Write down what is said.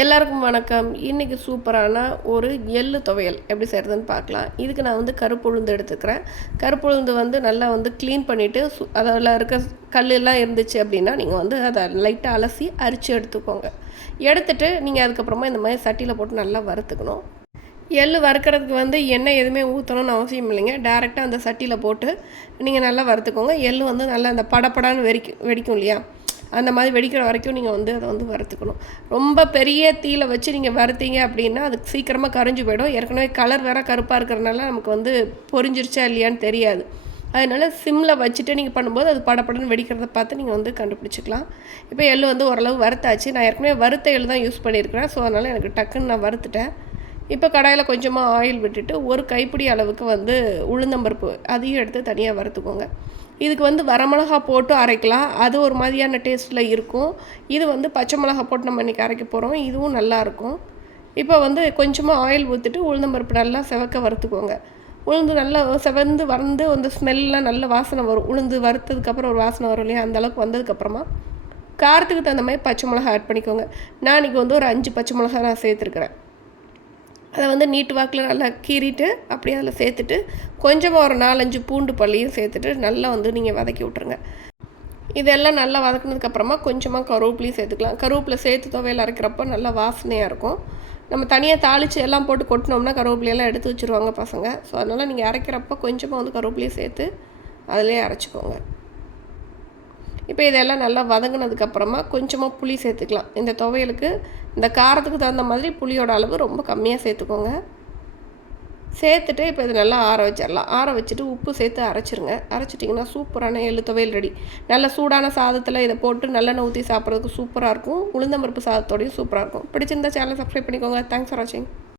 எல்லாருக்கும் வணக்கம். இன்றைக்கி சூப்பரான ஒரு எள்ளு துவையல் எப்படி செய்கிறதுன்னு பார்க்கலாம். இதுக்கு நான் வந்து கருப்புளுந்து எடுத்துக்கிறேன். கருப்புளுந்து வந்து நல்லா வந்து க்ளீன் பண்ணிவிட்டு சு அதில் இருக்க கல்லெல்லாம் இருந்துச்சு அப்படின்னா நீங்கள் வந்து அதை லைட்டாக அலசி அரித்து எடுத்துக்கோங்க. எடுத்துட்டு நீங்கள் அதுக்கப்புறமா இந்த மாதிரி சட்டியில் போட்டு நல்லா வறுத்துக்கணும். எள்ளு வறுக்கிறதுக்கு வந்து எண்ணெய் எதுவுமே ஊற்றணும்னு அவசியம் இல்லைங்க. டேரெக்டாக அந்த சட்டியில் போட்டு நீங்கள் நல்லா வறுத்துக்கோங்க. எள்ளு வந்து நல்லா அந்த படப்படான்னு வெடிக்கும் வெடிக்கும் இல்லையா? அந்த மாதிரி வெடிக்கிற வரைக்கும் நீங்கள் வந்து அதை வந்து வறுத்துக்கணும். ரொம்ப பெரிய தீயில் வச்சு நீங்கள் வறுத்தீங்க அப்படின்னா அது சீக்கிரமாக கரைஞ்சி போயிடும். ஏற்கனவே கலர் வேறு கருப்பாக இருக்கிறனால நமக்கு வந்து பொரிஞ்சிருச்சா இல்லையான்னு தெரியாது. அதனால் சிம்மில் வச்சுட்டு நீங்கள் பண்ணும்போது அது படப்படன்னு வெடிக்கிறத பார்த்து நீங்கள் வந்து கண்டுபிடிச்சிக்கலாம். இப்போ எள்ளு வந்து ஓரளவு வறுத்தாச்சு. நான் ஏற்கனவே வறுத்த எள்ளு தான் யூஸ் பண்ணியிருக்கிறேன். ஸோ அதனால் எனக்கு டக்குன்னு நான் வறுத்துட்டேன். இப்போ கடாயில் கொஞ்சமாக ஆயில் விட்டுட்டு ஒரு கைப்பிடி அளவுக்கு வந்து உளுந்தம்பருப்பு அதையும் எடுத்து தனியாக வறுத்துக்கோங்க. இதுக்கு வந்து வரமிளகா போட்டு அரைக்கலாம். அது ஒரு மாதிரியான டேஸ்ட்டில் இருக்கும். இது வந்து பச்சை மிளகா போட்டு நம்ம இன்றைக்கி அரைக்க போகிறோம் இதுவும் நல்லாயிருக்கும் இப்போ வந்து கொஞ்சமாக ஆயில் ஊற்றிட்டு உளுந்தம்பருப்பு நல்லா செவக்க வறுத்துக்கோங்க. உளுந்து நல்லா செவந்து வறந்து அந்த ஸ்மெல்லாம் நல்ல வாசனை வரும். உளுந்து வறுத்ததுக்கப்புறம் ஒரு வாசனை வரும் இல்லையா? அந்தளவுக்கு வந்ததுக்கப்புறமா காரத்துக்கு தகுந்த மாதிரி பச்சை மிளகா ஆட் பண்ணிக்கோங்க. நான் இன்றைக்கி வந்து ஒரு அஞ்சு பச்சை மிளகா நான் சேர்த்துருக்குறேன். அதை வந்து நீட்டு வாக்கில் நல்லா கீறிட்டு அப்படியே அதில் சேர்த்துட்டு கொஞ்சமாக ஒரு நாலஞ்சு பூண்டு பள்ளியும் சேர்த்துட்டு நல்லா வந்து நீங்கள் வதக்கி விட்ருங்க இதெல்லாம் நல்லா வதக்குனதுக்கப்புறமா கொஞ்சமாக கருவேப்பிலையும் சேர்த்துக்கலாம். கருவேப்பிலை சேர்த்து துவையில் அரைக்கிறப்போ நல்லா வாசனையாக இருக்கும். நம்ம தனியாக தாளித்து எல்லாம் போட்டு கொட்டினோம்னா கருவேப்பிலையெல்லாம் எடுத்து வச்சுருவாங்க பசங்க. ஸோ அதனால் நீங்கள் அரைக்கிறப்போ கொஞ்சமாக வந்து கருவேப்பிலையும் சேர்த்து அதிலே அரைச்சிக்கோங்க. இப்போ இதெல்லாம் நல்லா வதங்கினதுக்கப்புறமா கொஞ்சமாக புளி சேர்த்துக்கலாம். இந்த துவையலுக்கு இந்த காரத்துக்கு தகுந்த மாதிரி புளியோட அளவு ரொம்ப கம்மியாக சேர்த்துக்கோங்க. சேர்த்துட்டு இப்போ இது நல்லா ஆற வச்சிடலாம். ஆற வச்சுட்டு உப்பு சேர்த்து அரைச்சிருங்க. அரைச்சிட்டிங்கன்னா சூப்பரான எள்ளு துவையல் ரெடி. நல்ல சூடான சாதத்தில் இதை போட்டு நல்லெண்ணெய் ஊற்றி சாப்பிட்றதுக்கு சூப்பராக இருக்கும். உளுந்தம்பருப்பு சாதத்தோடையும் சூப்பராக இருக்கும். பிடிச்சிருந்தா சேனல் சப்ஸ்கிரைப் பண்ணிக்கோங்க. தேங்க்ஸ் ஃபார் வாட்சிங்